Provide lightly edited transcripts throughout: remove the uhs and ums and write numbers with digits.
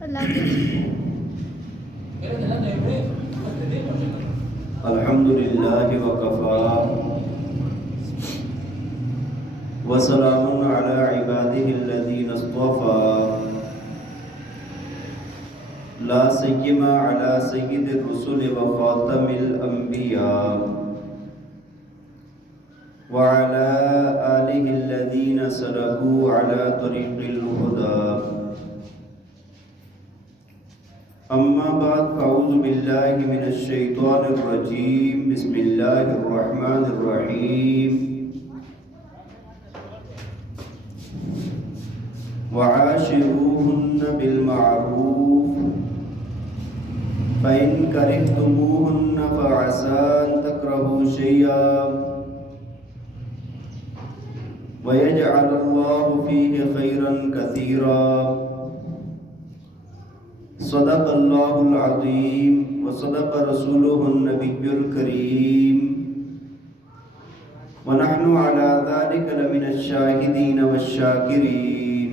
الحمد لله وكفى وسلام على عباده الذين اصطفى لا سيما على سيد الرسل وخاتم الأنبياء وعلى آله الذين سلكوا على طريق الهدى. أما بعد فأعوذ بالله من الشيطان الرجيم. بسم الله الرحمن الرحيم. وعاشروهن بالمعروف فإن كرهتموهن فعسى أن تكرهوا شيئا ويجعل الله فيه خيرا كثيرا. صدق الله العظيم وصدق رسوله النبي الكريم ونحن على ذلك لمن الشاهدين والشاكرين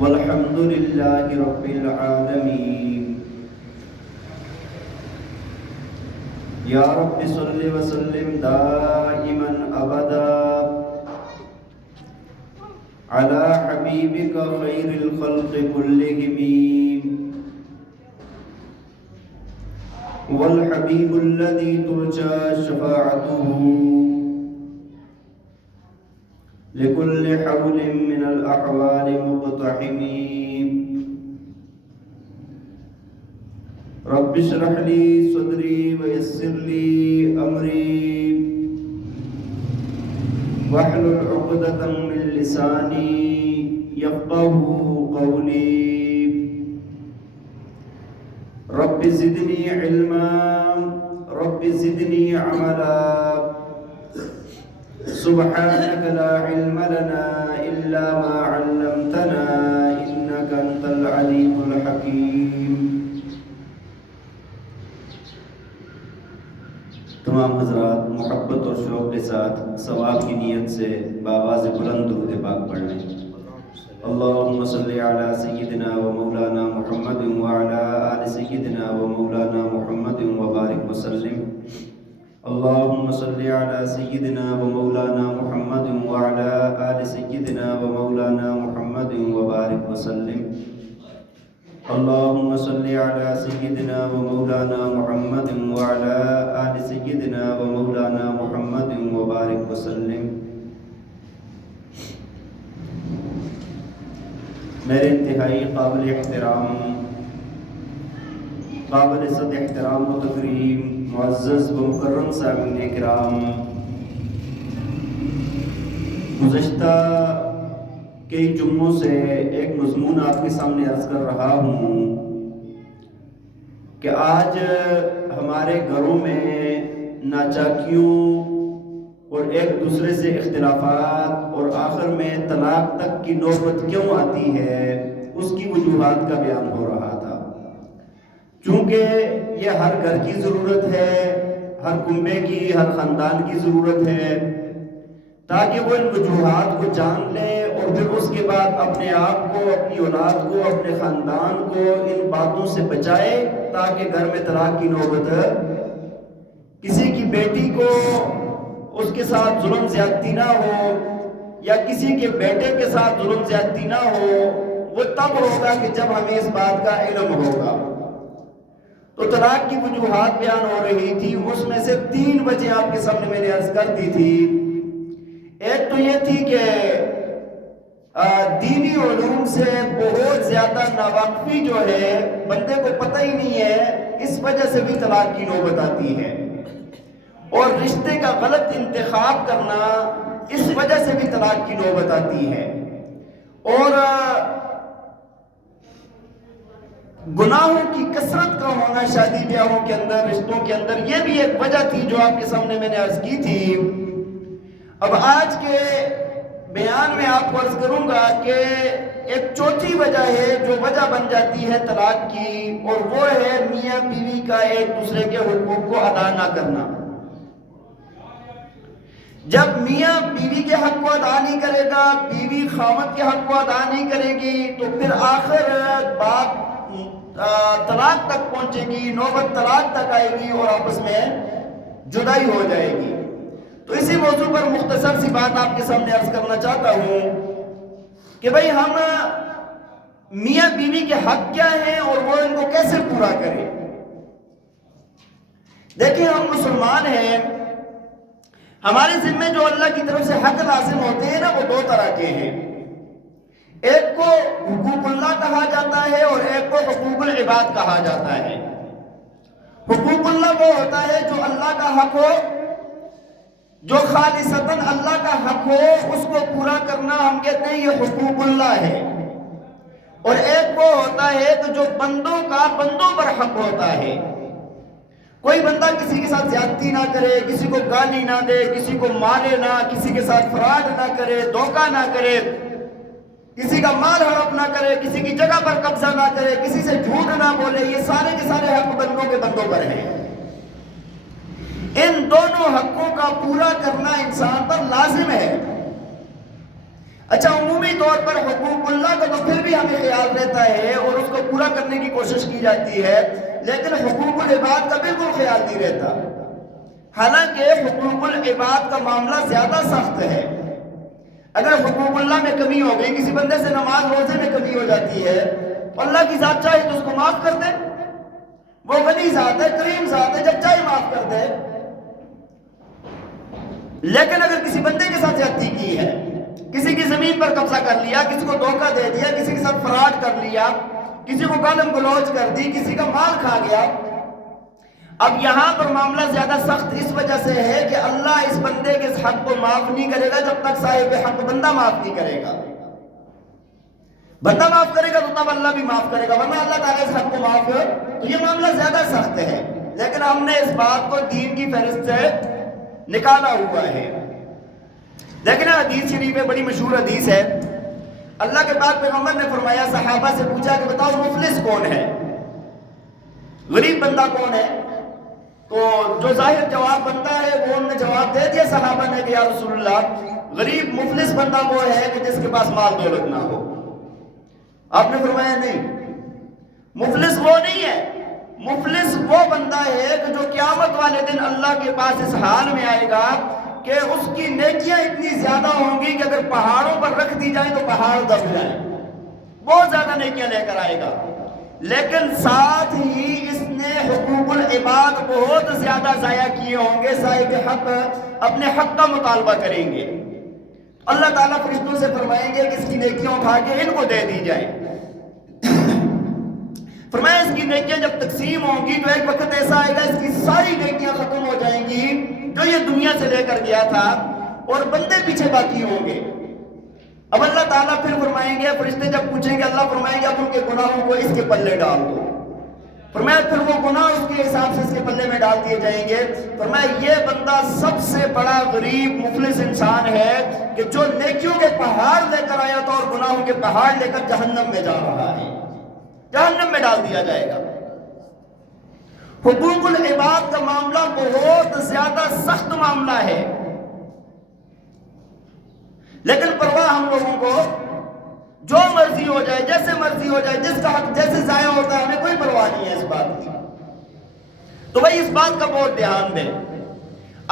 والحمد لله رب العالمين. یا رب صل وسلم دائما ابدا على حبيبك خير الخلق كلهم والحبيب الذي ترجى شفاعته لكل حول من الأحوال مقتحم. رب اشرح لي صدري ويسر لي أمري واحلل عقدة من لساني يفقه قولي. رب زدني علما رب زدني عملا سبحانك لا علم لنا إلا ما علمتنا إنك أنت العليم الحكيم. تمام حضرات محبت اور شوق کے ساتھ ثواب کی نیت سے بآواز بلند درود پاک پڑھ لیں. اللہم صلی علی سیدنا و مولانا محمد وعلی آل سیدنا و مولانا محمد وبارک وسلم. اللہم صلی علی سیدنا و مولانا محمد وعلی آل سیدنا و مولانا محمد وبارک وسلم. اللہم صلی علی سیدنا و مولانا محمد وعلی آل سیدنا و مولانا محمد وبارک وسلم. میرے انتہائی قابل احترام قابل صد احترام و تکریم معزز و مکرم سامعین کرام، گزشتہ کئی جمعوں سے ایک مضمون آپ کے سامنے عرض کر رہا ہوں کہ آج ہمارے گھروں میں ناچاکیوں اور ایک دوسرے سے اختلافات اور آخر میں طلاق تک کی نوبت کیوں آتی ہے، اس کی وجوہات کا بیان ہو رہا تھا. چونکہ یہ ہر گھر کی ضرورت ہے، ہر کنبے کی، ہر خاندان کی ضرورت ہے، تاکہ وہ ان وجوہات کو جان لے اور پھر اس کے بعد اپنے آپ کو، اپنی اولاد کو، اپنے خاندان کو ان باتوں سے بچائے تاکہ گھر میں طلاق کی نوبت کسی کی بیٹی کو اس کے ساتھ ظلم زیادتی نہ ہو یا کسی کے بیٹے کے ساتھ ظلم زیادتی نہ ہو. وہ تب ہوگا کہ جب ہمیں اس بات کا علم ہوگا. تو طلاق کی وجوہات بیان ہو رہی تھی، اس میں سے 3 وجہ آپ کے سامنے میں نے عرض کر دی تھی. ایک تو یہ تھی کہ دینی علوم سے بہت زیادہ ناواقفی جو ہے، بندے کو پتہ ہی نہیں ہے، اس وجہ سے بھی طلاق کی نوبت آتی ہے. اور رشتے کا غلط انتخاب کرنا، اس وجہ سے بھی طلاق کی نوبت آتی ہے. اور گناہوں کی کثرت کا ہونا شادی بیاہوں کے اندر، رشتوں کے اندر، یہ بھی ایک وجہ تھی جو آپ کے سامنے میں نے عرض کی تھی. اب آج کے بیان میں آپ کو عرض کروں گا کہ ایک چوتھی وجہ ہے جو وجہ بن جاتی ہے طلاق کی، اور وہ ہے میاں بیوی کا ایک دوسرے کے حقوق کو ادا نہ کرنا. جب میاں بیوی کے حق کو ادا نہیں کرے گا، بیوی خاوند کے حق کو ادا نہیں کرے گی، تو پھر آخر بات طلاق تک پہنچے گی، نوبت طلاق تک آئے گی اور آپس میں جدائی ہو جائے گی۔ تو اسی موضوع پر مختصر سی بات آپ کے سامنے عرض کرنا چاہتا ہوں کہ بھئی ہم میاں بیوی کے حق کیا ہیں اور وہ ان کو کیسے پورا کریں۔ دیکھیں ہم مسلمان ہیں، ہمارے ذمہ جو اللہ کی طرف سے حق لازم ہوتے ہیں نا، وہ دو طرح کے ہیں۔ ایک کو حقوق اللہ کہا جاتا ہے اور ایک کو حقوق العباد کہا جاتا ہے۔ حقوق اللہ وہ ہوتا ہے جو اللہ کا حق ہو، جو خالصتاً اللہ کا حق ہو، اس کو پورا کرنا ہم کہتے ہیں یہ حقوق اللہ ہے۔ اور ایک وہ ہوتا ہے کہ جو بندوں کا بندوں پر حق ہوتا ہے۔ کوئی بندہ کسی کے ساتھ زیادتی نہ کرے، کسی کو گالی نہ دے، کسی کو مارے نہ، کسی کے ساتھ فراڈ نہ کرے، دھوکہ نہ کرے، کسی کا مال ہڑپ نہ کرے، کسی کی جگہ پر قبضہ نہ کرے، کسی سے جھوٹ نہ بولے۔ یہ سارے کے سارے حق بندوں کے بندوں پر ہیں۔ ان دونوں حقوں کا پورا کرنا انسان پر لازم ہے۔ اچھا، عمومی طور پر حقوق اللہ کا تو پھر بھی ہمیں خیال رہتا ہے اور اس کو پورا کرنے کی کوشش کی جاتی ہے، لیکن حقوق العباد کا بالکل خیال نہیں رہتا۔ حالانکہ حقوق العباد کا معاملہ زیادہ سخت ہے۔ اگر حقوق اللہ میں کمی ہو گئی، کسی بندے سے نماز روزے میں کمی ہو جاتی ہے، تو اللہ کی ذات چاہے تو اس کو معاف کر دے، وہ ولی ذات ہے، کریم ذات ہے، جب چاہے معاف کر دے۔ لیکن اگر کسی بندے کے ساتھ زیادتی کی ہے، کسی کی زمین پر قبضہ کر لیا، کسی کو دھوکہ دے دیا، کسی کے ساتھ فراڈ کر لیا، کسی کو گالم گلوچ کر دی، کسی کا مال کھا گیا، اب یہاں پر معاملہ زیادہ سخت اس وجہ سے ہے کہ اللہ اس بندے کے اس حق کو معاف نہیں کرے گا جب تک صاحب حق بندہ معاف نہیں کرے گا۔ بندہ معاف کرے گا تو تب اللہ بھی معاف کرے گا، ورنہ اللہ تعالیٰ اس حق کو معاف کر، تو یہ معاملہ زیادہ سخت ہے۔ لیکن ہم نے اس بات کو دین کی فہرست سے نکالا ہوا ہے۔ لیکن حدیث شریف میں بڑی مشہور حدیث ہے، اللہ کے پاک پیغمبر نے فرمایا، صحابہ سے پوچھا کہ بتاؤ مفلس کون ہے، غریب بندہ کون ہے؟ تو جو ظاہر جواب بنتا ہے وہ انہوں نے جواب دے دیا صحابہ نے کہ یا رسول اللہ، غریب مفلس بندہ وہ ہے کہ جس کے پاس مال دولت نہ ہو۔ آپ نے فرمایا نہیں، مفلس وہ نہیں ہے، مفلس وہ بندہ ہے کہ جو قیامت والے دن اللہ کے پاس اس حال میں آئے گا کہ اس کی نیکیاں اتنی زیادہ ہوں گی کہ اگر پہاڑوں پر رکھ دی جائیں تو پہاڑ دب جائیں، بہت زیادہ نیکیاں لے کر آئے گا، لیکن ساتھ ہی اس نے حقوق العباد بہت زیادہ ضائع کیے ہوں گے، صاحب حق اپنے حق کا مطالبہ کریں گے۔ اللہ تعالیٰ فرشتوں سے فرمائیں گے کہ اس کی نیکیاں اٹھا کے ان کو دے دی جائیں۔ فرمایا اس کی نیکیاں جب تقسیم ہوں گی تو ایک وقت ایسا آئے گا اس کی ساری نیکیاں ختم ہو جائیں گی جو یہ دنیا سے لے کر گیا تھا، اور بندے پیچھے باقی ہوں گے۔ اب اللہ تعالیٰ پھر فرمائیں گے، فرشتے جب پوچھیں گے، اللہ فرمائیں گے اب ان کے گناہوں کو اس کے پلے ڈال دو۔ فرمایا پھر وہ گناہ اس کے حساب سے اس کے پلے میں ڈال دیے جائیں گے۔ فرمایا یہ بندہ سب سے بڑا غریب مفلس انسان ہے کہ جو نیکیوں کے پہاڑ لے کر آیا تھا اور گناہوں کے پہاڑ لے کر جہنم میں جا رہا ہے، جہنم میں ڈال دیا جائے گا۔ حقوق العباد کا معاملہ بہت زیادہ سخت معاملہ ہے، لیکن پرواہ ہم لوگوں کو جو مرضی ہو جائے، جیسے مرضی ہو جائے، جس کا حق جیسے ضائع ہوتا ہے، ہمیں کوئی پرواہ نہیں ہے اس بات کی۔ تو بھائی اس بات کا بہت دھیان دیں۔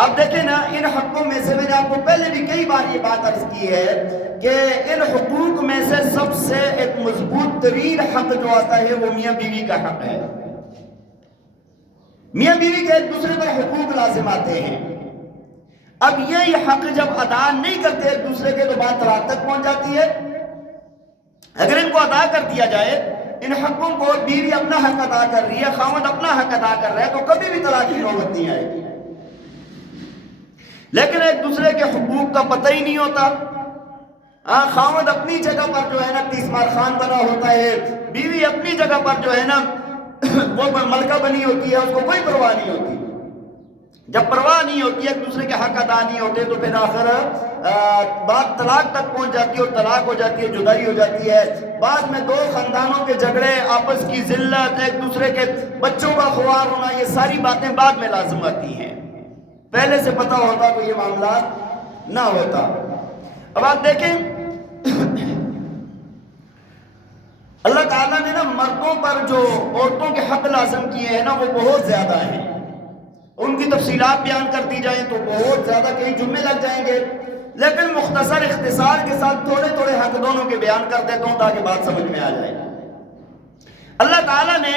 اب دیکھیں نا، ان حقوں میں سے میں نے آپ کو پہلے بھی کئی بار یہ بات عرض کی ہے کہ ان حقوق میں سے سب سے ایک مضبوط ترین حق جو آتا ہے وہ میاں بیوی کا حق ہے۔ میاں بیوی کے ایک دوسرے پر حقوق لازم آتے ہیں۔ اب یہ حق جب ادا نہیں کرتے ایک دوسرے کے تو بات طلاق تک پہنچ جاتی ہے۔ اگر ان کو ادا کر دیا جائے، ان حقوں کو، بیوی اپنا حق ادا کر رہی ہے، خاوند اپنا حق ادا کر رہا ہے، تو کبھی بھی طلاق کی نوبت نہیں آئے گی۔ لیکن ایک دوسرے کے حقوق کا پتہ ہی نہیں ہوتا۔ خاوند اپنی جگہ پر جو ہے نا تیس مار خان بنا ہوتا ہے، بیوی اپنی جگہ پر جو ہے نا وہ ملکہ بنی ہوتی ہے، اس کو کوئی پرواہ نہیں ہوتی۔ جب پرواہ نہیں ہوتی، ایک دوسرے کے حق ادا نہیں ہوتے، تو پھر آخر بات طلاق تک پہنچ جاتی ہے، اور طلاق ہو جاتی ہے، جدائی ہو جاتی ہے۔ بعد میں دو خاندانوں کے جھگڑے، آپس کی ذلت، ایک دوسرے کے بچوں کا خوار ہونا، یہ ساری باتیں بعد میں لازم آتی ہیں۔ پہلے سے پتہ ہوتا تو یہ معاملات نہ ہوتا۔ اب آپ دیکھیں اللہ تعالیٰ نے نا مردوں پر جو عورتوں کے حق لازم کیے ہیں نا وہ بہت زیادہ ہیں، ان کی تفصیلات بیان کر دی جائیں تو بہت زیادہ کئی جملے لگ جائیں گے، لیکن مختصر اختصار کے ساتھ تھوڑے تھوڑے حق دونوں کے بیان کر دیتا ہوں تاکہ بات سمجھ میں آ جائے۔ اللہ تعالیٰ نے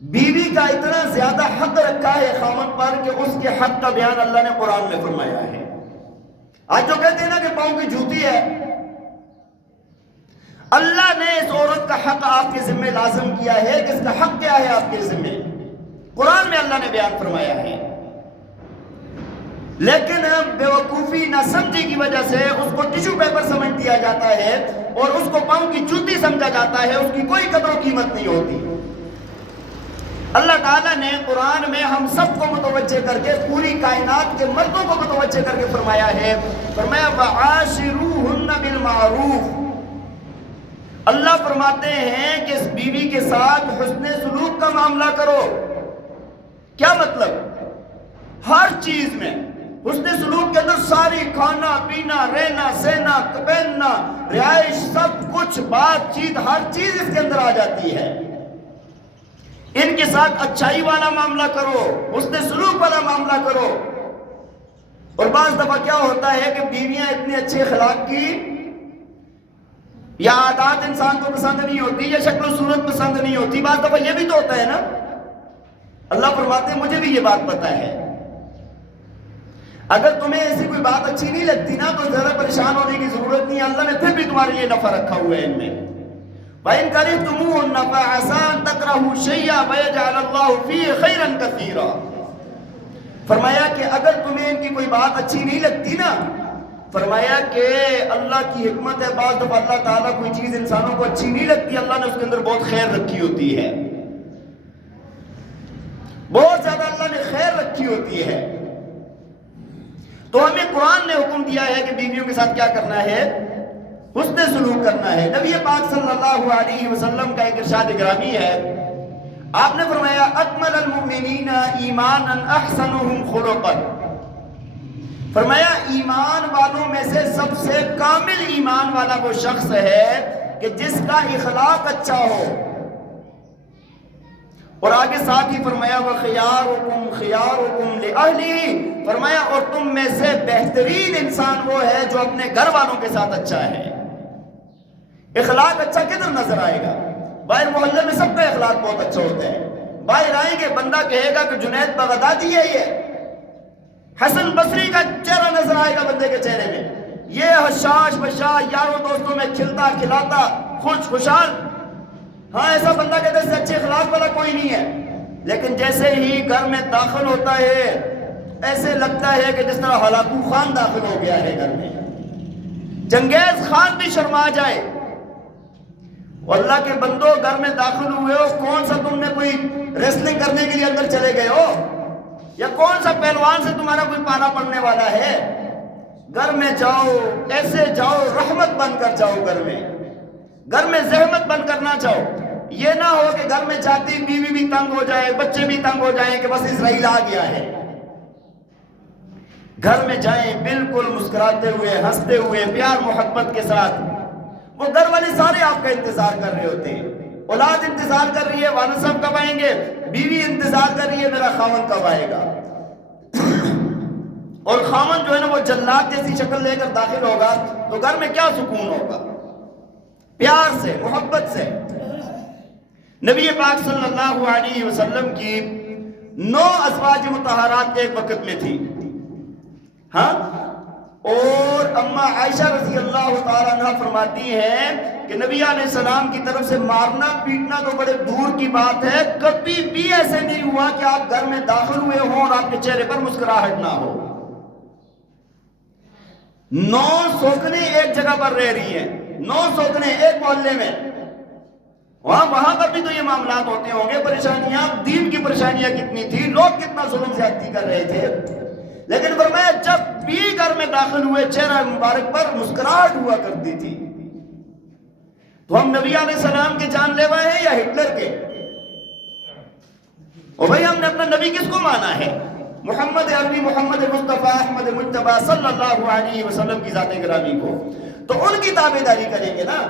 بیوی کا اتنا زیادہ حق رکھا ہے خامن پر کہ اس کے حق کا بیان اللہ نے قرآن میں فرمایا ہے۔ آج جو کہتے ہیں نا کہ پاؤں کی جوتی ہے، اللہ نے اس عورت کا حق آپ کے ذمہ لازم کیا ہے کہ اس کا حق کیا ہے آپ کے ذمہ، قرآن میں اللہ نے بیان فرمایا ہے، لیکن بے وقوفی نہ سمجھی کی وجہ سے اس کو ٹیشو پیپر سمجھ دیا جاتا ہے اور اس کو پاؤں کی جوتی سمجھا جاتا ہے، اس کی کوئی قدر و قیمت نہیں ہوتی۔ اللہ تعالیٰ نے قرآن میں ہم سب کو متوجہ کر کے، پوری کائنات کے مردوں کو متوجہ کر کے فرمایا ہے، فرمایا وَعَاشِرُوهُنَّ بِالْمَعْرُوفِ۔ اللہ فرماتے ہیں کہ اس بیوی کے ساتھ حسن سلوک کا معاملہ کرو۔ کیا مطلب؟ ہر چیز میں حسن سلوک کے اندر ساری کھانا پینا رہنا سہنا پہننا رہائش سب کچھ بات چیت ہر چیز اس کے اندر آ جاتی ہے۔ ان کے ساتھ اچھائی والا معاملہ کرو، حسن سلوک والا معاملہ کرو۔ اور بعض دفعہ کیا ہوتا ہے کہ بیویاں اتنے اچھے اخلاق کی یا عادات انسان کو پسند نہیں ہوتی یا شکل و صورت پسند نہیں ہوتی، بعض دفعہ یہ بھی تو ہوتا ہے نا۔ اللہ فرماتے ہیں مجھے بھی یہ بات پتہ ہے، اگر تمہیں ایسی کوئی بات اچھی نہیں لگتی نا تو زیادہ پریشان ہونے کی ضرورت نہیں ہے، اللہ نے پھر بھی تمہارے لیے نفع رکھا ہوا ہے ان میں۔ وَإِن كَرِهْتُمُوهُنَّ فَعَسَىٰ أَن تَكْرَهُوا شَيْئًا وَيَجْعَلَ اللَّهُ فِيهِ خَيْرًا كَثِيرًا۔ فرمایا کہ اگر تمہیں ان کی کوئی بات اچھی نہیں لگتی نا، فرمایا کہ اللہ کی حکمت ہے، بعض دفعہ اللہ تعالیٰ کوئی چیز انسانوں کو اچھی نہیں لگتی، اللہ نے اس کے اندر بہت خیر رکھی ہوتی ہے، بہت زیادہ اللہ نے خیر رکھی ہوتی ہے۔ تو ہمیں قرآن نے حکم دیا ہے کہ بیویوں کے ساتھ کیا کرنا ہے، حسن سلوک کرنا ہے۔ نبی پاک صلی اللہ علیہ وسلم کا ایک ارشاد گرامی ہے، آپ نے فرمایا اکمل المؤمنین ایمانا احسنهم خلقا۔ فرمایا ایمان والوں میں سے سب سے کامل ایمان والا وہ شخص ہے کہ جس کا اخلاق اچھا ہو۔ اور آگے ساتھ ہی فرمایا وَخِيَارُكُمْ خِيَارُكُمْ لِأَهْلِهِ، فرمایا اور تم میں سے بہترین انسان وہ ہے جو اپنے گھر والوں کے ساتھ اچھا ہے۔ اخلاق اچھا کدھر نظر آئے گا؟ باہر محلے میں سب کا اخلاق بہت اچھا ہوتا ہے، باہر آئیں گے بندہ کہے گا کہ جنید بغدادی ہے، یہ حسن بصری کا چہرہ نظر آئے گا بندے کے چہرے میں، یہ حشاش بشاش یاروں دوستوں میں کھلتا کھلاتا خوش خوشحال، ہاں ایسا بندہ کہتے ہیں اس سے اچھے اخلاق والا کوئی نہیں ہے۔ لیکن جیسے ہی گھر میں داخل ہوتا ہے ایسے لگتا ہے کہ جس طرح ہلاکو خان داخل ہو گیا ہے گھر میں، چنگیز خان بھی شرما جائے۔ اور اللہ کے بندوں گھر میں داخل ہوئے ہو، کون سا تم نے کوئی ریسلنگ کرنے کے لیے اندر چلے گئے ہو یا کون سا پہلوان سے تمہارا کوئی پانا پڑنے والا ہے؟ گھر میں جاؤ ایسے جاؤ رحمت بن کر جاؤ، گھر میں زحمت بن کر نہ جاؤ۔ یہ نہ ہو کہ گھر میں جاتی بیوی بھی تنگ ہو جائے، بچے بھی تنگ ہو جائیں کہ بس اسرائیل آ گیا ہے۔ گھر میں جائیں بالکل مسکراتے ہوئے ہنستے ہوئے پیار محبت کے ساتھ، وہ گھر والے سارے آپ کا انتظار کر رہے ہوتے ہیں، اولاد انتظار کر رہی ہے والد صاحب کب آئیں گے، بیوی انتظار کر رہی ہے میرا خاوند کب آئے گا۔ اور خاوند جو ہے نا وہ جلاد جیسی شکل لے کر داخل ہوگا تو گھر میں کیا سکون ہوگا، پیار سے محبت سے۔ نبی پاک صلی اللہ علیہ وسلم کی 9 ازواج مطہرات ایک وقت میں تھی، ہاں، اور اما عائشہ رضی اللہ تعالیٰ عنہ فرماتی ہیں کہ نبی علیہ السلام کی طرف سے مارنا پیٹنا تو بڑے دور کی بات ہے، کبھی بھی ایسے نہیں ہوا کہ آپ گھر میں داخل ہوئے ہوں اور آپ کے چہرے پر مسکراہٹ نہ ہو۔ 9 سوکنے ایک جگہ پر رہ رہی ہیں، 9 سوکنے ایک محلے میں، وہاں پر بھی تو یہ معاملات ہوتے ہوں گے، پریشانیاں، دین کی پریشانیاں کتنی تھی، لوگ کتنا ظلم زیادتی کر رہے تھے، لیکن فرمایا جب بھی گھر میں داخل ہوئے چہرہ مبارک پر مسکراہٹ ہوا کرتی تھی۔ تو ہم نبی علیہ السلام کے جان لیوا ہیں یا ہٹلر کے؟ اور بھائی ہم نے اپنا نبی کس کو مانا ہے؟ محمد عربی محمد مصطفیٰ احمد مجتبیٰ صلی اللہ علیہ وسلم کی ذات گرامی کو، تو ان کی تابعداری کریں گے نا،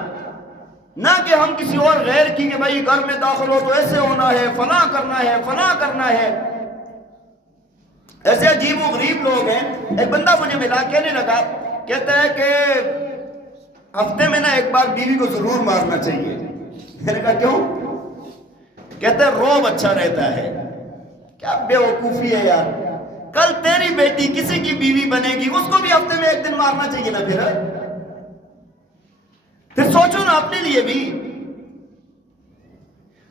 نہ کہ ہم کسی اور غیر کی کہ بھائی گھر میں داخل ہو تو ایسے ہونا ہے، فلاں کرنا ہے، فلاں کرنا ہے۔ ایسے عجیب و غریب لوگ ہیں۔ ایک بندہ مجھے ملا، کہنے لگا، کہتا ہے کہ ہفتے میں نا ایک بار بیوی کو ضرور مارنا چاہیے۔ میں نے کہا کیوں؟ کہتا ہے روب اچھا رہتا ہے۔ کیا بے وقوفی ہے یار، کل تیری بیٹی کسی کی بیوی بنے گی، اس کو بھی ہفتے میں ایک دن مارنا چاہیے نا۔ پھر سوچو نا اپنے لیے بھی۔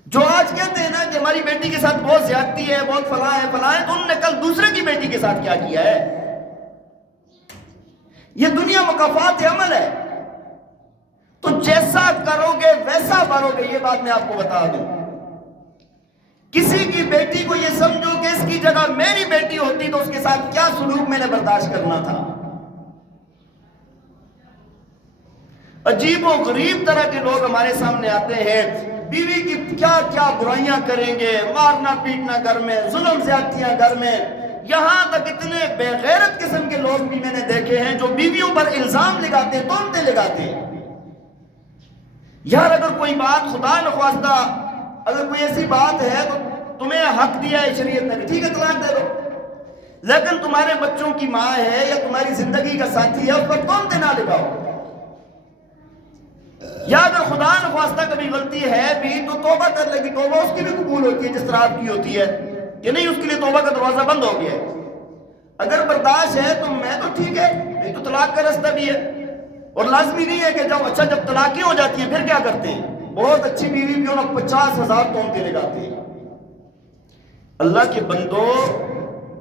جو آج کہتے ہیں نا کہ ہماری بیٹی کے ساتھ بہت زیادتی ہے، بہت فلاں ہے فلاں ہے، تو انہوں نے کل دوسرے کی بیٹی کے ساتھ کیا کیا ہے؟ یہ دنیا مکافات عمل ہے، تو جیسا کرو گے ویسا بھرو گے، یہ بات میں آپ کو بتا دوں۔ کسی کی بیٹی کو یہ سمجھو کہ اس کی جگہ میری بیٹی ہوتی تو اس کے ساتھ کیا سلوک میں نے برداشت کرنا تھا۔ عجیب و غریب طرح کے لوگ ہمارے سامنے آتے ہیں، بیوی کی کیا کیا برائیاں کریں گے، مارنا پیٹنا گھر میں، ظلم زیادتیاں گھر میں، یہاں تک اتنے بے غیرت قسم کے لوگ بھی میں نے دیکھے ہیں جو بیویوں پر الزام لگاتے ہیں، تہمتیں لگاتے ہیں۔ یار اگر کوئی بات خدا نخواستہ اگر کوئی ایسی بات ہے تو تمہیں حق دیا ہے شریعت نے، ٹھیک ہے طلاق دے دو، لیکن تمہارے بچوں کی ماں ہے یا تمہاری زندگی کا ساتھی ہے، اس پر تہمتیں نہ لگاؤ۔ یا اگر خدا نخواستہ کبھی غلطی ہے بھی تو توبہ کر لے گی، توبہ اس کی بھی قبول ہوتی ہے جس طرح آپ کی ہوتی ہے، کہ نہیں اس کے لیے توبہ کا دروازہ بند ہو گیا ہے۔ اگر برداشت ہے تو میں تو ٹھیک ہے، نہیں تو طلاق کا راستہ بھی ہے، اور لازمی نہیں ہے کہ جب طلاقیں ہو جاتی ہیں پھر کیا کرتے ہیں؟ بہت اچھی بیوی بھی انہوں 50,000 تہمتیں لگاتے ہیں۔ اللہ کے بندو،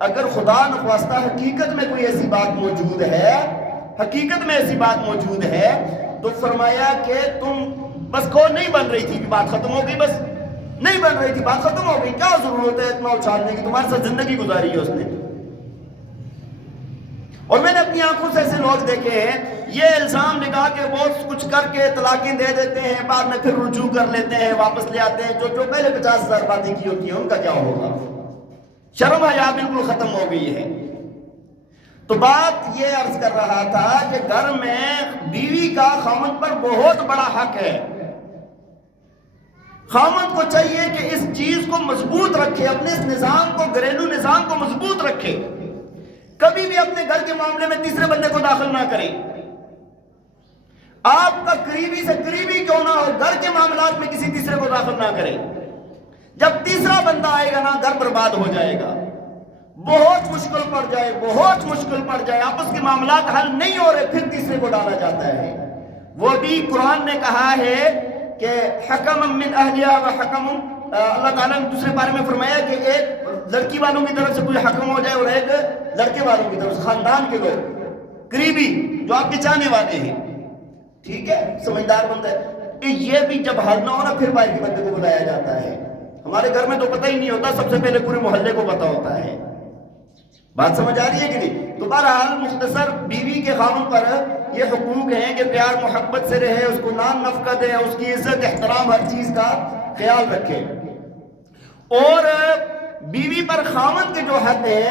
اگر خدا نخواستہ حقیقت میں کوئی ایسی بات موجود ہے، حقیقت میں ایسی بات موجود ہے، تو فرمایا کہ تم بس کو نہیں بن رہی تھی کہ بات ختم ہو گئی، بس نہیں بن رہی تھی بات ختم ہو گئی، کیا ضرورت ہے اتنا اچھالنے کی، تمہارے ساتھ زندگی گزاری ہے اس نے۔ اور میں نے اپنی آنکھوں سے ایسے لوگ دیکھے ہیں، یہ الزام لگا کے بہت کچھ کر کے طلاقیں دے دیتے ہیں، بعد میں پھر رجوع کر لیتے ہیں، واپس لے آتے ہیں۔ جو پہلے 50,000 باتیں کی ہوتی ہیں ان کا کیا ہوگا؟ شرم حیا بالکل ختم ہو گئی ہے۔ تو بات یہ عرض کر رہا تھا کہ گھر میں بیوی کا خاوند پر بہت بڑا حق ہے۔ خاوند کو چاہیے کہ اس چیز کو مضبوط رکھے، اپنے اس نظام کو، گھریلو نظام کو مضبوط رکھے، کبھی بھی اپنے گھر کے معاملے میں تیسرے بندے کو داخل نہ کرے۔ آپ کا قریبی سے قریبی کیوں نہ ہو، گھر کے معاملات میں کسی تیسرے کو داخل نہ کرے۔ جب تیسرا بندہ آئے گا نا، گھر برباد ہو جائے گا، بہت مشکل پڑ جائے، بہت مشکل پڑ جائے، آپس کے معاملات حل نہیں ہو رہے، پھر تیسرے کو ڈالا جاتا ہے۔ وہ بھی قرآن نے کہا ہے کہ حکم من اہلیہ و حکم، اللہ تعالیٰ نے دوسرے بارے میں فرمایا کہ ایک لڑکی والوں کی طرف سے کوئی حکم ہو جائے اور ایک لڑکے والوں کی طرف سے، خاندان کے لوگ قریبی جو آپ کے چاہنے والے ہیں، ٹھیک ہے، سمجھدار بندہ ہے، یہ بھی جب حل نہ ہونا پھر باہر کے بندے کو بلایا جاتا ہے۔ ہمارے گھر میں تو پتہ ہی نہیں ہوتا، سب سے پہلے پورے محلے کو پتہ ہوتا ہے۔ بات سمجھ آ رہی ہے کہ نہیں؟ تو بہرحال مختصر بیوی کے خاوند پر یہ حقوق ہیں کہ پیار محبت سے رہے، اس کو نام نفقہ دے، اس کی عزت احترام ہر چیز کا خیال رکھے۔ اور بیوی پر خاوند کے جو حق ہیں،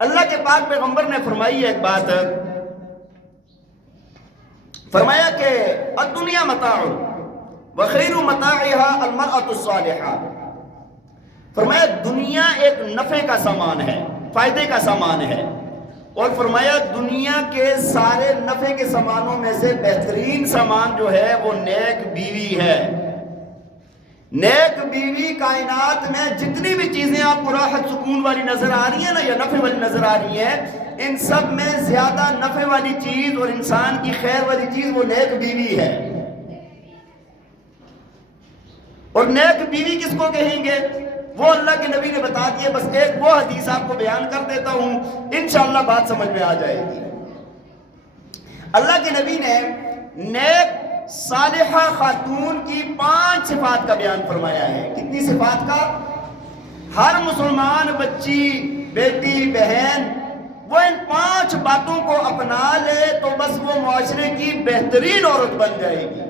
اللہ کے پاک پیغمبر نے فرمائی ہے ایک بات، فرمایا کہ الدنیا متاع وخیر متاعها المرأة الصالحہ، فرمایا دنیا ایک نفع کا سامان ہے، فائدے کا سامان ہے، اور فرمایا دنیا کے سارے نفع کے سامانوں میں سے بہترین سامان جو ہے وہ نیک بیوی ہے۔ نیک بیوی کائنات میں جتنی بھی چیزیں آپ کو راحت سکون والی نظر آ رہی ہیں نا، یا نفع والی نظر آ رہی ہیں، ان سب میں زیادہ نفع والی چیز اور انسان کی خیر والی چیز وہ نیک بیوی ہے۔ اور نیک بیوی کس کو کہیں گے؟ وہ اللہ کے نبی نے بتا دیا، بس ایک وہ حدیث آپ کو بیان کر دیتا ہوں، انشاءاللہ بات سمجھ میں آ جائے گی۔ اللہ کے نبی نے نیک صالحہ خاتون کی 5 صفات کا بیان فرمایا ہے۔ کتنی صفات کا؟ ہر مسلمان بچی، بیٹی، بہن وہ ان 5 باتوں کو اپنا لے تو بس وہ معاشرے کی بہترین عورت بن جائے گی۔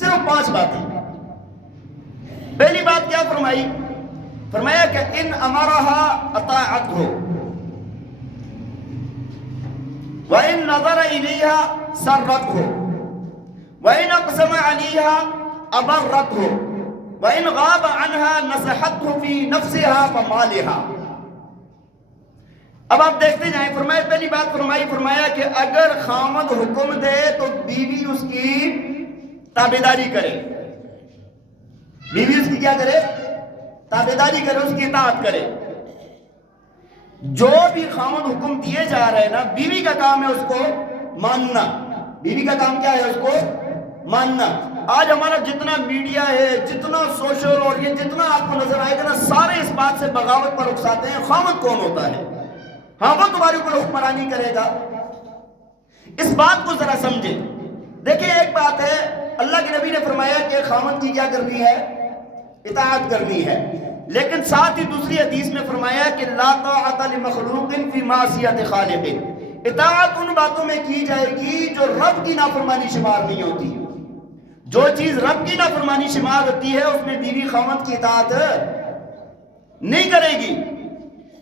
صرف 5 باتیں۔ پہلی بات کیا فرمائی؟ فرمایا کہ ان امرها اطاعته وان نظر الیها سرته وان اقسم علیها ابرته وان غاب عنها نصحته في نفسها فمالها. اب آپ دیکھتے جائیں. فرمایا پہلی بات فرمایا کہ اگر خامد حکم دے تو بیوی اس کی تابعداری کرے. بیوی اس کی کیا کرے؟ تابعداری کرے، اس کی اطاعت کرے. جو بھی خامد حکم دیے جا رہے ہیں نا، بیوی کا کام ہے اس کو ماننا. بیوی کا کام کیا ہے؟ اس کو ماننا. آج ہمارا جتنا میڈیا ہے، جتنا سوشل اور یہ جتنا آپ کو نظر آئے گا نا، سارے اس بات سے بغاوت پر اکساتے ہیں خامد کون ہوتا ہے. ہاں وہ تمہارے اوپر حکمرانی کرے گا. اس بات کو ذرا سمجھیں. دیکھیں ایک بات ہے، اللہ کے نبی نے فرمایا کہ خامد کی کیا کرنی ہے؟ اطاعت کرنی ہے. لیکن ساتھ ہی دوسری حدیث میں فرمایا کہ لا طاعت لمخلوق فی معصیت خالق. اطاعت ان باتوں میں کی جائے گی جو رب کی نافرمانی شمار نہیں ہوتی. جو چیز رب کی نافرمانی شمار ہوتی ہے اس میں بیوی خامد کی اطاعت نہیں کرے گی.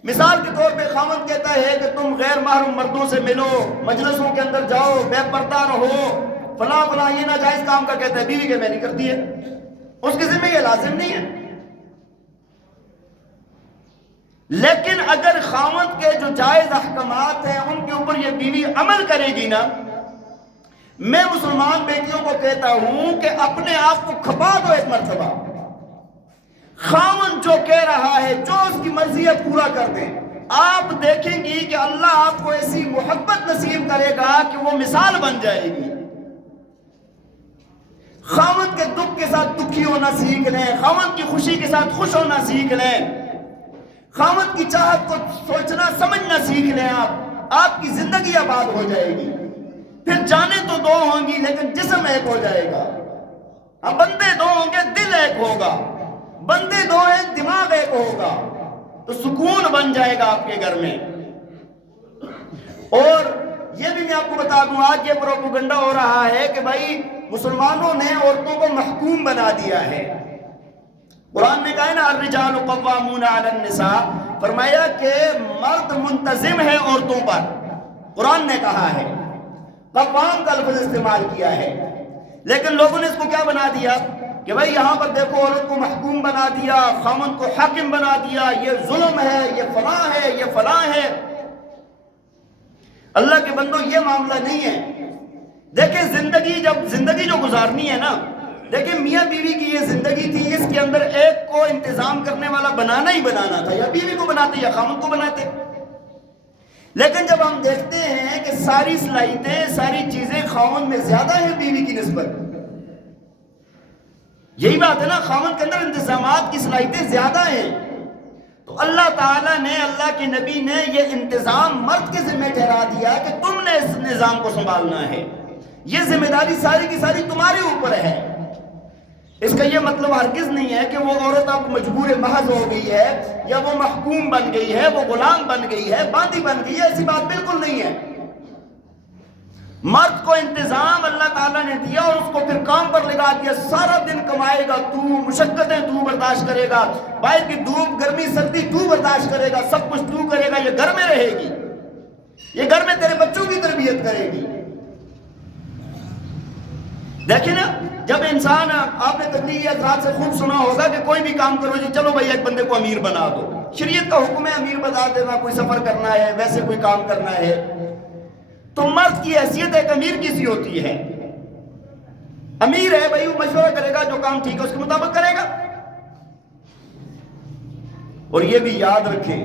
مثال کے طور پہ خامد کہتا ہے کہ تم غیر محرم مردوں سے ملو، مجلسوں کے اندر جاؤ، بے پردہ رہو، فلاں فلاں، یہ ناجائز کام کا کہتا ہے. بیوی کہ میں نہیں کرتی ہے، اس کے ذمہ یہ لازم نہیں ہے. لیکن اگر خامد کے جو جائز احکامات ہیں ان کے اوپر یہ بیوی عمل کرے گی نا، میں مسلمان بیٹیوں کو کہتا ہوں کہ اپنے آپ کو کھپا دو ایک مرتبہ. خامن جو کہہ رہا ہے، جو اس کی مرضی ہے پورا کر دیں. آپ دیکھیں گی کہ اللہ آپ کو ایسی محبت نصیب کرے گا کہ وہ مثال بن جائے گی. خامن کے دکھ کے ساتھ دکھی ہونا سیکھ لیں، خامن کی خوشی کے ساتھ خوش ہونا سیکھ لیں، خامن کی چاہت کو سوچنا سمجھنا سیکھ لیں. آپ کی زندگی آباد ہو جائے گی. پھر جانیں تو دو ہوں گی لیکن جسم ایک ہو جائے گا. اب بندے دو ہوں گے، دل ایک ہوگا. بندے دو ہیں، دماغ ایک ہوگا، تو سکون بن جائے گا آپ کے گھر میں. اور یہ بھی میں آپ کو بتا دوں، آج یہ پروپیگنڈا ہو رہا ہے کہ بھائی مسلمانوں نے عورتوں کو محکوم بنا دیا ہے. قرآن نے کہا ہے نا الرجال قوامون علی النساء، فرمایا کہ مرد منتظم ہے عورتوں پر. قرآن نے کہا ہے، قوام کا لفظ استعمال کیا ہے. لیکن لوگوں نے اس کو کیا بنا دیا کہ بھائی یہاں پر دیکھو عورت کو محکوم بنا دیا، خامن کو حاکم بنا دیا، یہ ظلم ہے، یہ فلاں ہے، یہ فلاں ہے. اللہ کے بندو یہ معاملہ نہیں ہے. دیکھیں زندگی جو گزارنی ہے نا، دیکھیں میاں بیوی کی یہ زندگی تھی، اس کے اندر ایک کو انتظام کرنے والا بنانا ہی بنانا تھا. یا بیوی کو بناتے یا خامن کو بناتے. لیکن جب ہم دیکھتے ہیں کہ ساری صلاحیتیں، ساری چیزیں خامن میں زیادہ ہیں بیوی کی نسبت، یہی بات ہے نا، خامن کے اندر انتظامات کی صلاحیتیں زیادہ ہیں، تو اللہ تعالیٰ نے، اللہ کے نبی نے یہ انتظام مرد کے ذمہ ٹھہرا دیا کہ تم نے اس نظام کو سنبھالنا ہے. یہ ذمہ داری ساری کی ساری تمہارے اوپر ہے. اس کا یہ مطلب ہرگز نہیں ہے کہ وہ عورت اب مجبور محض ہو گئی ہے، یا وہ محکوم بن گئی ہے، وہ غلام بن گئی ہے، باندھی بن گئی ہے. ایسی بات بالکل نہیں ہے. مرد کو انتظام اللہ تعالیٰ نے دیا اور اس کو پھر کام پر لگا دیا. سارا دن کمائے گا تو، مشقتیں تو برداشت کرے گا، باہر کی دھوپ گرمی سردی تو برداشت کرے گا، سب کچھ تو کرے گا. یہ گھر میں رہے گی، یہ گھر میں تیرے بچوں کی تربیت کرے گی. دیکھیں نا، جب انسان، آپ نے تبلیغی حضرات سے خوب سنا ہوگا کہ کوئی بھی کام کرو جی چلو بھائی ایک بندے کو امیر بنا دو. شریعت کا حکم ہے امیر بنا دینا. کوئی سفر کرنا ہے، ویسے کوئی کام کرنا ہے، تو مرد کی حیثیت ایک امیر کی سی ہوتی ہے. امیر ہے بھائی، وہ مشورہ کرے گا، جو کام ٹھیک ہے اس کے مطابق کرے گا. اور یہ بھی یاد رکھیں،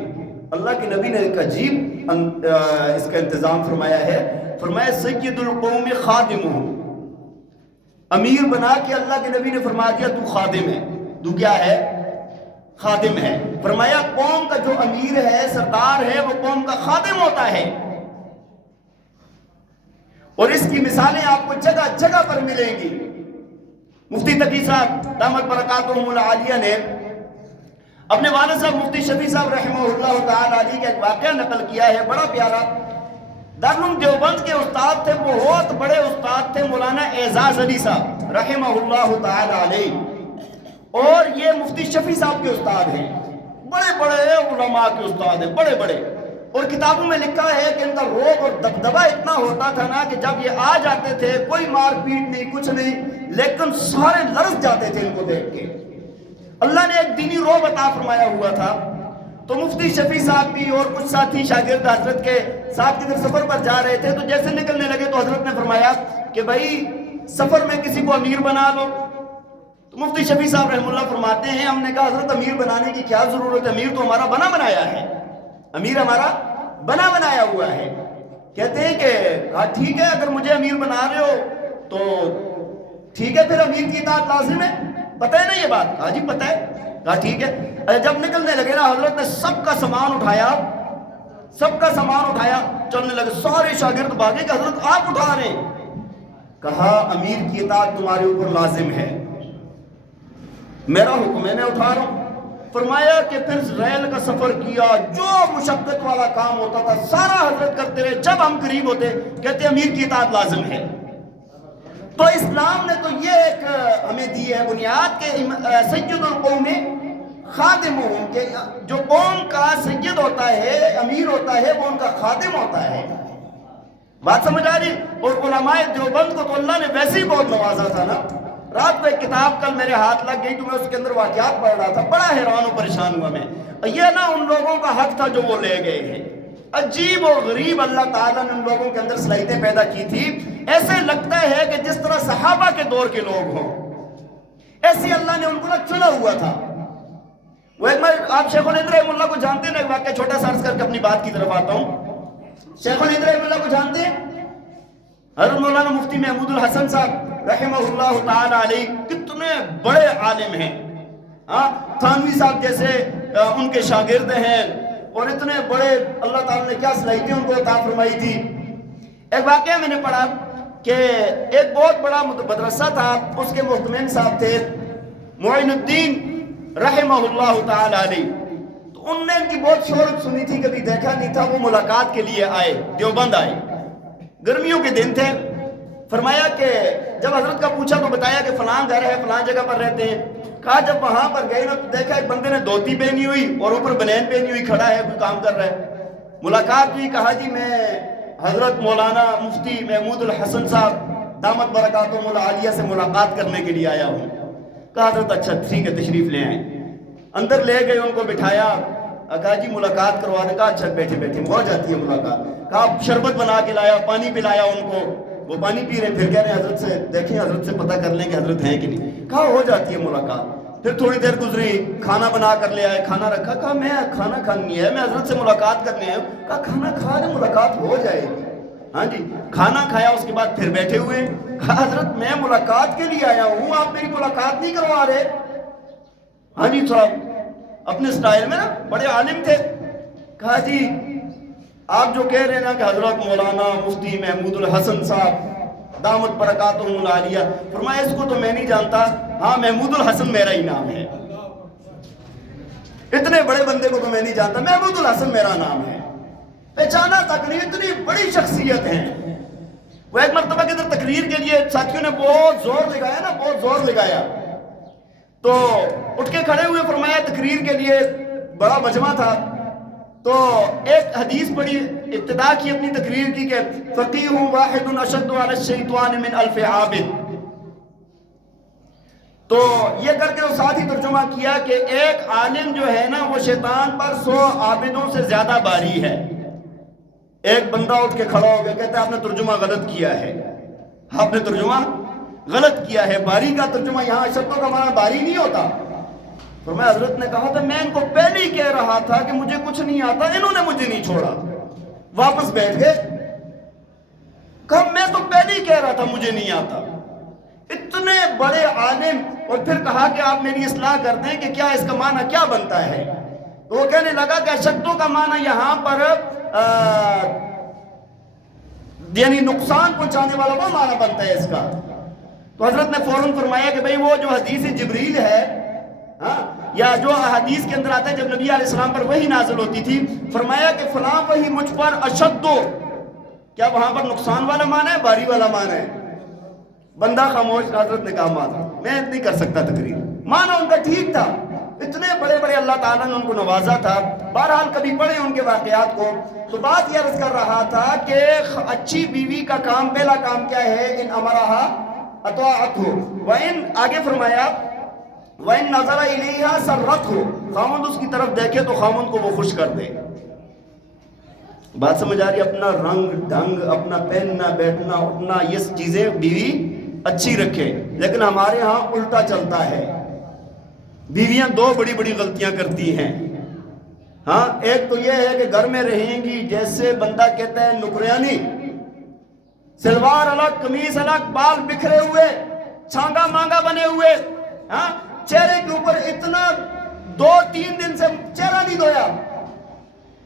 اللہ کے نبی نے ایک عجیب اس کا انتظام فرمایا ہے. فرمایا سید القوم خادمہم. امیر بنا کے اللہ کے نبی نے فرما دیا تو خادم ہے. تو کیا ہے؟ خادم ہے. فرمایا قوم کا جو امیر ہے، سردار ہے، وہ قوم کا خادم ہوتا ہے. اور اس کی مثالیں آپ کو جگہ جگہ پر ملیں گی. مفتی تقی صاحب دامت برکاتہم العالیہ نے اپنے والد صاحب مفتی شفیع صاحب رحمہ اللہ تعالی علیہ کا ایک واقعہ نقل کیا ہے، بڑا پیارا. دارالعلوم دیوبند کے استاد تھے، بہت بڑے استاد تھے، مولانا اعزاز علی صاحب رحمہ اللہ تعالی علیہ، اور یہ مفتی شفیع صاحب کے استاد ہیں. بڑے بڑے علماء کے استاد ہیں، بڑے بڑے، اور کتابوں میں لکھا ہے کہ ان کا روب اور دبدبہ اتنا ہوتا تھا نا کہ جب یہ آ جاتے تھے کوئی مار پیٹ نہیں، کچھ نہیں، لیکن سارے لرز جاتے تھے ان کو دیکھ کے۔ اللہ نے ایک دینی روب عطا فرمایا ہوا تھا۔ تو مفتی شفیع صاحب بھی اور کچھ ساتھی شاگرد حضرت کے ساتھ کدھر سفر پر جا رہے تھے، تو جیسے نکلنے لگے تو حضرت نے فرمایا کہ بھائی سفر میں کسی کو امیر بنا لو۔ تو مفتی شفیع صاحب رحمہ اللہ فرماتے ہیں ہم نے کہا حضرت امیر بنانے کی کیا ضرورت ہے، امیر تو ہمارا بنا بنایا ہے، امیر ہمارا بنا بنایا ہوا ہے۔ کہتے ہیں کہ کہا ٹھیک ہے اگر مجھے امیر بنا رہے ہو تو ٹھیک ہے، پھر امیر کی اطاعت لازم ہے، پتہ ہے نا یہ بات؟ کہا جی پتہ ہے۔ کہا ٹھیک ہے۔ جب نکلنے لگے نا حضرت نے سب کا سامان اٹھایا، سب کا سامان اٹھایا، چلنے لگے، سارے شاگرد بھاگے کہ حضرت آپ اٹھا رہے ہیں۔ کہا امیر کی اطاعت تمہارے اوپر لازم ہے، میرا حکم ہے میں اٹھا رہا ہوں۔ فرمایا کہ پھر ریل کا سفر کیا، جو مشقت والا کام ہوتا تھا سارا حضرت کرتے رہے، جب ہم قریب ہوتے کہتے امیر کی اطاعت لازم ہے۔ تو اسلام نے تو یہ ایک ہمیں دی ہے بنیاد کہ سید القوم خادمہم، کہ جو قوم کا سید ہوتا ہے، امیر ہوتا ہے، وہ ان کا خادم ہوتا ہے۔ بات سمجھ آ رہی؟ اور علماء دیوبند کو تو اللہ نے ویسے ہی بہت نوازا تھا نا۔ رات کو ایک کتاب کل میرے ہاتھ لگ گئی تو میں اس کے اندر واقعات پڑھ رہا تھا، بڑا حیران و پریشان ہوا میں۔ یہ نا ان لوگوں کا حق تھا جو وہ لے گئے ہیں، عجیب و غریب اللہ تعالیٰ نے ان لوگوں کے اندر صلاحیتیں پیدا کی تھی، ایسے لگتا ہے کہ جس طرح صحابہ کے دور کے لوگ ہوں، ایسی اللہ نے ان کو نا چنا ہوا تھا۔ وہ ایک بار آپ شیخ الہند رحمہ اللہ کو جانتے ہیں نا، ایک واقعہ چھوٹا سا عرض کر کے اپنی بات کی طرف آتا ہوں۔ شیخ الہند رحمہ اللہ کو جانتے ہیں؟ حضرت مولانا مفتی محمود الحسن صاحب رحمہ اللہ تعالی علیہ کتنے بڑے عالم ہیں، تھانوی صاحب جیسے ان کے شاگرد ہیں، اور اتنے بڑے اللہ تعالیٰ نے کیا صلاحیتیں ان کو عطا فرمائی تھی۔ ایک واقعہ میں نے پڑھا کہ ایک بہت بڑا مدرسہ تھا، اس کے محتمم صاحب تھے معین الدین رحمہ اللہ تعالی علیہ۔ تو ان نے ان کی بہت شہرت سنی تھی، کبھی دیکھا نہیں تھا، وہ ملاقات کے لیے آئے، دیوبند آئے، گرمیوں کے دن تھے۔ فرمایا کہ جب حضرت کا پوچھا تو بتایا کہ فلاں گھر ہے، فلاں جگہ پر رہتے ہیں۔ کہا جب وہاں پر گئے نا تو دیکھا ایک بندے نے دھوتی پہنی ہوئی اور اوپر بنین پہنی ہوئی کھڑا ہے، کوئی کام کر رہا ہے۔ ملاقات ہوئی، کہا جی میں حضرت مولانا مفتی محمود الحسن صاحب دامت برکاتہم العالیہ سے ملاقات کرنے کے لیے آیا ہوں۔ کہا حضرت اچھا ٹھیک ہے تشریف لے آئیں۔ اندر لے گئے، ان کو بٹھایا، کہا جی ملاقات کروا دیں۔ کہا اچھا بیٹھے بیٹھے ہو جاتی ہے ملاقات۔ کہا شربت بنا کے لایا، پانی پلایا ان کو، وہ پانی پی رہے، پھر کہہ رہے ہیں حضرت سے دیکھیں، حضرت سے پتہ کر لیں کہ حضرت ہیں کہ نہیں۔ کہا ہو جاتی ہے ملاقات۔ پھر تھوڑی دیر گزری، کھانا بنا کر لے آئے، کھانا رکھا۔ کہا میں کھانا کھانی ہے، میں حضرت سے ملاقات کرنے آیا ہوں۔ کہا کھانا کھا لیں ملاقات ہو جائے گی۔ ہاں جی، کھانا کھایا، اس کے بعد پھر بیٹھے ہوئے۔ کہا حضرت میں ملاقات کے لیے آیا ہوں، آپ میری ملاقات نہیں کروا رہے۔ ہاں جی، تھوڑا اپنے سٹائل میں نا بڑے عالم تھے۔ کہا جی آپ جو کہہ رہے ہیں نا کہ حضرت مولانا مفتی محمود الحسن صاحب دامت برکاتہم العالیہ، فرمایا اس کو تو میں نہیں جانتا، ہاں محمود الحسن میرا ہی نام ہے، اتنے بڑے بندے کو تو میں نہیں جانتا، محمود الحسن میرا نام ہے، پہچانا تک نہیں، اتنی بڑی شخصیت ہیں۔ وہ ایک مرتبہ کے اندر تقریر کے لیے ساتھیوں نے بہت زور لگایا نا، بہت زور لگایا، تو اٹھ کے کھڑے ہوئے، فرمایا تقریر کے لیے بڑا مجمع تھا، تو ایک حدیث پڑھی، ابتدا کی اپنی تقریر کی کہ فقیہ واحد اشد علی الشیطان من الف عابد۔ تو یہ کر کے وہ ساتھ ہی ترجمہ کیا کہ ایک عالم جو ہے نا وہ شیطان پر 100 عابدوں سے زیادہ باری ہے۔ ایک بندہ اٹھ کے کھڑا ہو گیا، کہتا ہے آپ نے ترجمہ غلط کیا ہے، آپ نے ترجمہ غلط کیا ہے، باری کا ترجمہ یہاں شبدوں کا معنی باری نہیں ہوتا۔ فرمایا حضرت نے کہا تھا میں ان کو پہلے ہی کہہ رہا تھا کہ مجھے کچھ نہیں آتا، انہوں نے مجھے نہیں چھوڑا، واپس بیٹھ گئے۔ کہا میں تو پہلے ہی کہہ رہا تھا مجھے نہیں آتا، اتنے بڑے عالم، اور پھر کہا کہ آپ میری اصلاح کر دیں کہ کیا اس کا معنی کیا بنتا ہے۔ تو وہ کہنے لگا کہ اشدوں کا معنی یہاں پر یعنی نقصان پہنچانے والا وہ معنی بنتا ہے اس کا۔ تو حضرت نے فوراً فرمایا کہ بھئی وہ جو حدیث جبریل ہے، یا جو حدیث کے اندر آتا ہے جب نبی علیہ السلام پر وحی نازل ہوتی تھی، فرمایا کہ فلاں وحی مجھ پر اشدو، کیا وہاں پر نقصان والا معنی ہے باری والا معنی ہے؟ بندہ خاموش، حضرت نے کہا معذرت میں نہیں کر سکتا تقریر، معنی ان کا ٹھیک تھا، اتنے بڑے بڑے اللہ تعالیٰ نے ان کو نوازا تھا. بہرحال کبھی پڑھے ان کے واقعات کو. تو بات یہ عرض کر رہا تھا کہ اچھی بیوی کا کام، پہلا کام کیا ہے؟ ان امرہا اطاعتہ، وَإِن، آگے فرمایا وَإِن نَظَرَ إِلَيْهَا سَرَّتْهُ، خامند اس کی طرف دیکھے تو خامند کو وہ خوش کر دے. بات سمجھ آ رہی ہے؟ اپنا رنگ ڈھنگ، اپنا پہننا بیٹھنا اٹھنا، یہ چیزیں بیوی اچھی رکھے. لیکن ہمارے ہاں الٹا چلتا ہے. بیویاں دو بڑی بڑی غلطیاں کرتی ہیں. ہاں، ایک تو یہ ہے کہ گھر میں رہیں گی جیسے بندہ کہتا ہے نکریانی، سلوار الگ، قمیص الگ، بال بکھرے ہوئے، چھانگا مانگا بنے ہوئے، ہاں، چہرے کے اوپر اتنا 2-3 دن سے چہرہ نہیں دھویا.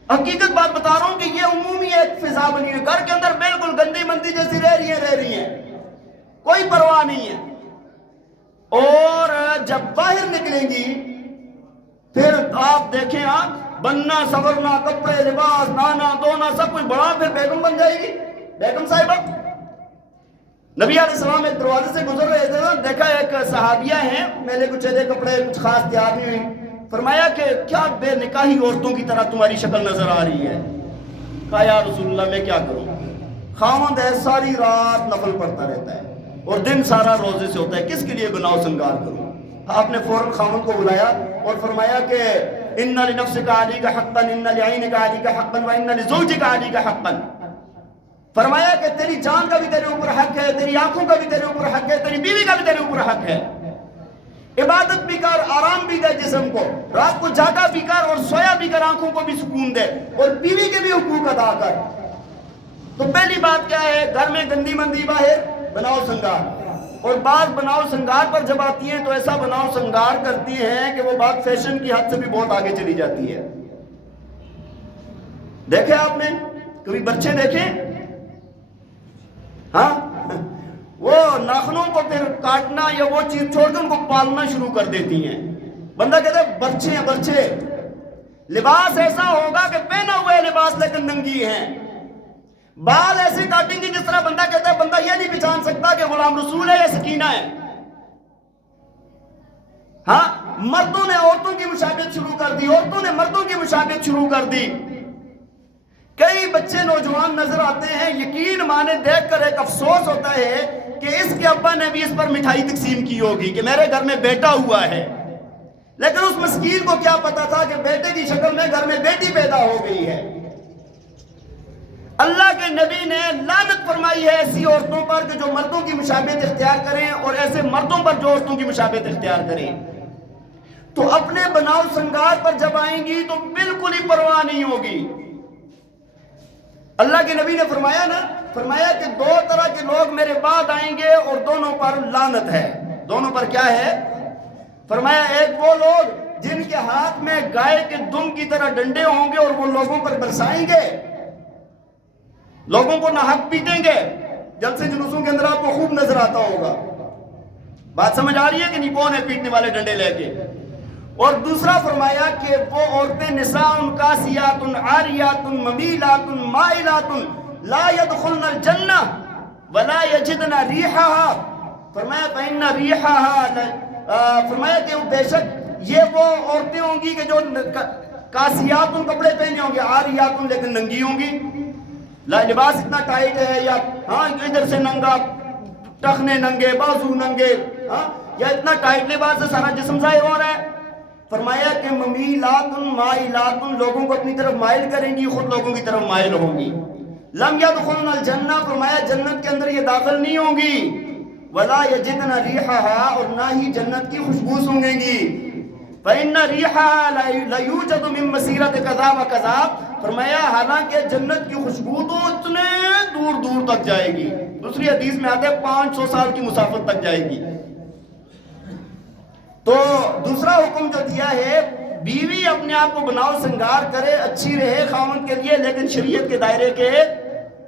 حقیقت بات بتا رہا ہوں کہ یہ عمومی ایک فضا بنی ہے. گھر کے اندر بالکل گندی مندی جیسی رہ رہی ہیں، کوئی پرواہ نہیں ہے. اور جب باہر نکلیں گی پھر آپ دیکھیں، آپ بننا سورنا، کپڑے لباس، نانا دھونا سب کچھ بڑا، پھر بیگم بن جائے گی، بیگم صاحبہ. نبی علیہ السلام ایک دروازے سے گزر رہے تھے، دیکھا ایک صحابیہ ہیں، میلے کچھ چہرے کپڑے کچھ خاص تیار نہیں ہوئی. فرمایا کہ کیا بے نکاحی عورتوں کی طرح تمہاری شکل نظر آ رہی ہے؟ کہا یا رسول اللہ میں کیا کروں؟ خاوند ہے ساری رات نفل پڑھتا رہتا ہے اور دن سارا روزے سے ہوتا ہے، کس کے لیے گناہ و سنگار کروں؟ آپ نے فوراً خاوند کو بلایا اور فرمایا کہ ان لنفسک علیک حقا، ان لعینک علیک حقا، وان لزوجک علیک حقا. فرمایا کہ تیری جان کا بھی تیرے اوپر حق ہے، تیری آنکھوں کا بھی تیرے اوپر حق ہے، تیری بیوی کا بھی تیرے اوپر حق ہے. عبادت بھی کر، آرام بھی دے جسم کو، رات کو جاگا بھی کر اور سویا بھی کر، آنکھوں کو بھی سکون دے، اور بیوی کے بھی حقوق ادا کر. تو پہلی بات کیا ہے؟ گھر میں گندی مندی، باہر بناؤ سنگار. اور بعض بناؤ سنگار پر جب آتی ہیں تو ایسا بناؤ سنگار کرتی ہیں کہ وہ بات فیشن کی حد سے بھی بہت آگے چلی جاتی ہے. دیکھیں آپ نے کبھی بچے دیکھیں؟ ہاں، وہ ناخنوں کو پھر کاٹنا یا وہ چیز چھوڑ کے ان کو پالنا شروع کر دیتی ہیں. بندہ کہتا ہے برچے ہیں برچے. لباس ایسا ہوگا کہ پہنا ہوا ہے لباس لیکن ننگی ہیں. بال ایسے کاٹیں گی جس طرح بندہ کہتا ہے بندہ یہ نہیں پہچان سکتا کہ غلام رسول ہے یا سکینہ ہے. ہاں، مردوں نے عورتوں کی مشابہت شروع کر دی، عورتوں نے مردوں کی مشابہت شروع کر دی. کئی بچے نوجوان نظر آتے ہیں، یقین مانے دیکھ کر ایک افسوس ہوتا ہے کہ اس کے ابا نے بھی اس پر مٹھائی تقسیم کی ہوگی کہ میرے گھر میں بیٹا ہوا ہے. لیکن اس مسکین کو کیا پتا تھا کہ بیٹے کی شکل میں گھر میں بیٹی پیدا ہو گئی ہے. اللہ کے نبی نے لعنت فرمائی ہے ایسی عورتوں پر کہ جو مردوں کی مشابہت اختیار کریں اور ایسے مردوں پر جو عورتوں کی مشابہت اختیار کریں. تو اپنے بناؤ سنگار پر جب آئیں گی تو بالکل ہی پرواہ نہیں ہوگی. اللہ کے نبی نے فرمایا نا، فرمایا کہ 2 طرح کے لوگ میرے بعد آئیں گے اور دونوں پر لعنت ہے. دونوں پر کیا ہے؟ فرمایا ایک وہ لوگ جن کے ہاتھ میں گائے کے دم کی طرح ڈنڈے ہوں گے اور وہ لوگوں پر برسائیں گے، لوگوں کو ناحق پیٹیں گے. جلسے جلوسوں کے اندر آپ کو خوب نظر آتا ہوگا. بات سمجھ آ رہی ہے کہ نہیں؟ کون ہے پیٹنے والے ڈنڈے لے کے؟ اور دوسرا فرمایا کہ وہ عورتیں نساء کاسیات عاریات ممیلات مائلات لا يدخلن الجنہ ولا یجدن ریحہا. فرمایا فإن ریحہا، فرمایا کہ بے شک یہ وہ عورتیں ہوں گی کہ جو کاسیات کپڑے پہنے ہوں گے، عاریات لیکن ننگی ہوں گی. لباس اتنا ٹائٹ ہے، یا ہاں ادھر سے ننگا، ٹخنے ننگے، بازو ننگے، ہاں، یا اتنا ٹائٹ لباس ہے سارا جسم ظاہر ہو رہا ہے. فرمایا کہ ممیلات مائلات، لوگوں کو اپنی طرف مائل کریں گی، خود لوگوں کی طرف مائل ہوں گی. لم يدخلن الجنہ، فرمایا جنت کے اندر یہ داخل نہیں ہوں گی. ولا یجدن ریحہا، اور نہ ہی جنت کی خوشبو سونگیں گی. فإن ریحہا لیوجد من مسیرت کذا و کذا. فرمایا حالانکہ جنت کی خوشبو تو اتنے دور دور تک جائے گی. دوسری حدیث میں آتا ہے 500 سال کی مسافت تک جائے گی. تو دوسرا حکم جو دیا ہے، بیوی اپنے آپ کو بناؤ سنگار کرے، اچھی رہے خاوند کے لیے، لیکن شریعت کے دائرے کے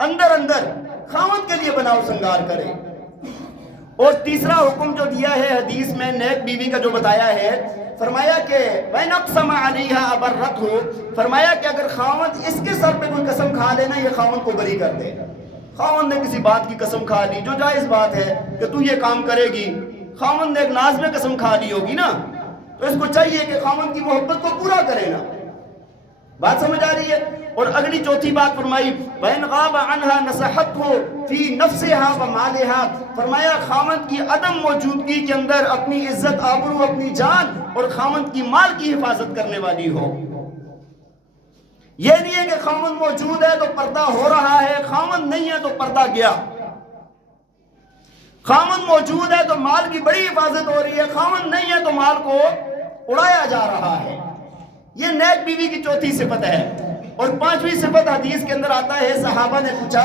اندر خاوند کے لیے بناؤ سنگار کرے. اور تیسرا حکم جو دیا ہے حدیث میں نیک بیوی کا جو بتایا ہے، فرمایا کہ وَإِنْ أَقْسَمَ عَلَيْهَا أَبَرَّتْهُ. فرمایا کہ اگر خاوند اس کے سر پہ کوئی قسم کھا لینا، یہ خاوند کو بری کر دے. خاوند نے کسی بات کی قسم کھا لی جو جائز بات ہے کہ تو یہ کام کرے گی، خاوند نے ایک ناز میں قسم کھا لی ہوگی نا، تو تو اس کو چاہیے کہ خاوند کی محبت کو پورا کرے نا. بات سمجھ آ رہی ہے؟ اور اگلی چوتھی بات فرمائی بین غاب عنہا نصحتہ فی نفسہا و مالہا، فرمایا خاوند کی عدم موجودگی کے اندر اپنی عزت آبرو، اپنی جان اور خاوند کی مال کی حفاظت کرنے والی ہو. یہ نہیں ہے کہ خاوند موجود ہے تو پردہ ہو رہا ہے، خاوند نہیں ہے تو پردہ گیا. خاوند موجود ہے تو مال کی بڑی حفاظت ہو رہی ہے، خاوند نہیں ہے تو مال کو اڑایا جا رہا ہے. یہ نیک بیوی کی چوتھی صفت ہے. اور پانچویں صفت حدیث کے اندر آتا ہے، صحابہ نے پوچھا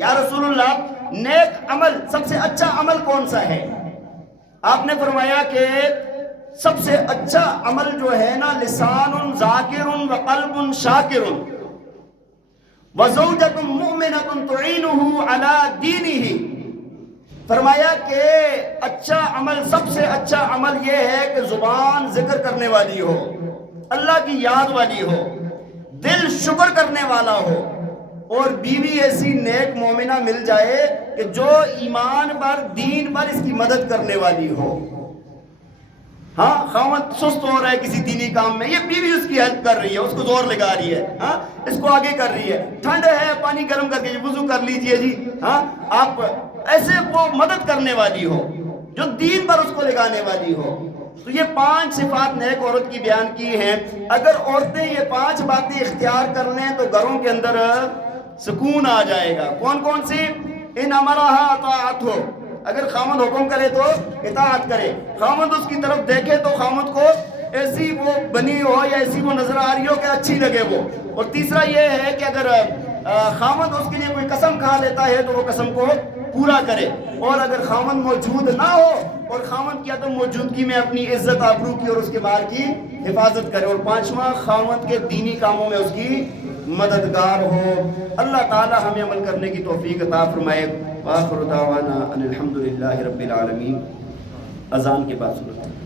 یا رسول اللہ نیک عمل سب سے اچھا عمل کون سا ہے؟ آپ نے فرمایا کہ سب سے اچھا عمل جو ہے نا لسان ذاکر و قلب شاکر و زوجۃ مؤمنۃ تعینہ علی دینہ. فرمایا کہ اچھا عمل، سب سے اچھا عمل یہ ہے کہ زبان ذکر کرنے والی ہو، اللہ کی یاد والی ہو، دل شکر کرنے والا ہو، اور بیوی ایسی نیک مومنہ مل جائے کہ جو ایمان پر، دین پر اس کی مدد کرنے والی ہو. ہاں خاوند سست ہو رہا ہے کسی دینی کام میں، یہ بیوی اس کی ہیلپ کر رہی ہے، اس کو زور لگا رہی ہے، ہاں اس کو آگے کر رہی ہے. ٹھنڈ ہے پانی گرم کر کے وضو کر لیجئے جی، ہاں آپ ایسے وہ مدد کرنے والی ہو جو دین پر اس کو لگانے والی ہو. تو یہ 5 صفات نیک عورت کی بیان کی ہیں. اگر عورتیں یہ 5 باتیں اختیار کر لیں تو گھروں کے اندر سکون آ جائے گا. کون کون سی؟ ان امرہا اطاعت ہو، اگر خاوند حکم کرے تو اطاعت کرے، خاوند اس کی طرف دیکھے تو خاوند کو ایسی وہ بنی ہو یا ایسی وہ نظر آ رہی ہو کہ اچھی لگے وہ. اور تیسرا یہ ہے کہ اگر خاوند اس کے لیے کوئی قسم کھا لیتا ہے تو وہ قسم کو پورا کرے. اور اگر خاوند موجود نہ ہو اور خاوند کی عدم موجودگی میں اپنی عزت آبرو کی اور اس کے مال کی حفاظت کرے. اور 5واں خاوند کے دینی کاموں میں اس کی مددگار ہو. اللہ تعالی ہمیں عمل کرنے کی توفیق عطا فرمائے. وآخر دعوانا ان الحمدللہ رب العالمین. اذان کے بعد سنت